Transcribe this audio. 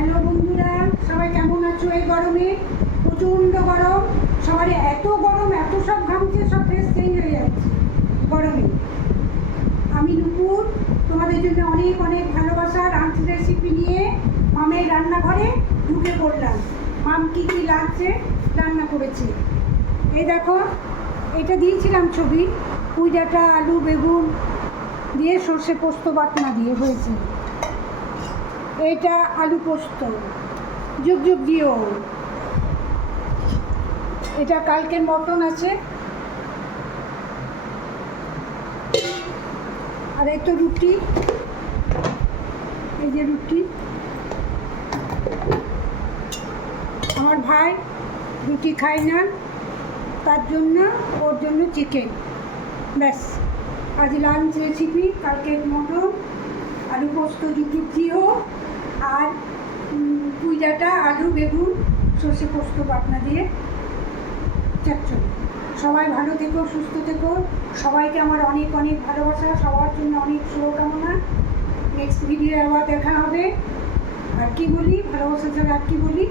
Hello বন্ধুরা, সবাই কেমন আছো? এই গরমে প্রচণ্ড গরম, সবার এত গরম, এত সব ঘামছে, সব ফেস চেঞ্জ হয়ে যাচ্ছে গরমে। আমি নুপুর তোমাদের জন্য অনেক অনেক ভালোবাসা রান্না রেসিপি নিয়ে মামের রান্নাঘরে ঢুকে পড়লাম। মাম কী কী লাগছে রান্না করেছে এই দেখো। এটা দিয়েছিলাম ছবি, পুঁই ডাঁটা, আলু, বেগুন দিয়ে সর্ষে পোস্ত বাটনা দিয়ে হয়েছে। এইটা আলু পোস্ত, যুগ যুগ দিও। এটা কালকের মটন আছে, আর এই তো রুটি, এই যে রুটি। আমার ভাই রুটি খায় না, তার জন্য ওর জন্য চিকেন। ব্যাস, আজ লাঞ্চ রেসিপি কালকের মটন, আলু পোস্ত যুগ যুগ দিও, আর পুঁই ডাঁটা, আলু, বেগুন, সর্ষে পোস্ত বাটনা দিয়ে চচ্চড়ি। সবাই ভালো থেকো, সুস্থ থেকো, সবাইকে আমার অনেক অনেক ভালোবাসা, সবার জন্য অনেক শুভকামনা। নেক্সট ভিডিও আবার দেখা হবে। আর কি বলি, ভালোবাসা ছাড়া আর কি বলি।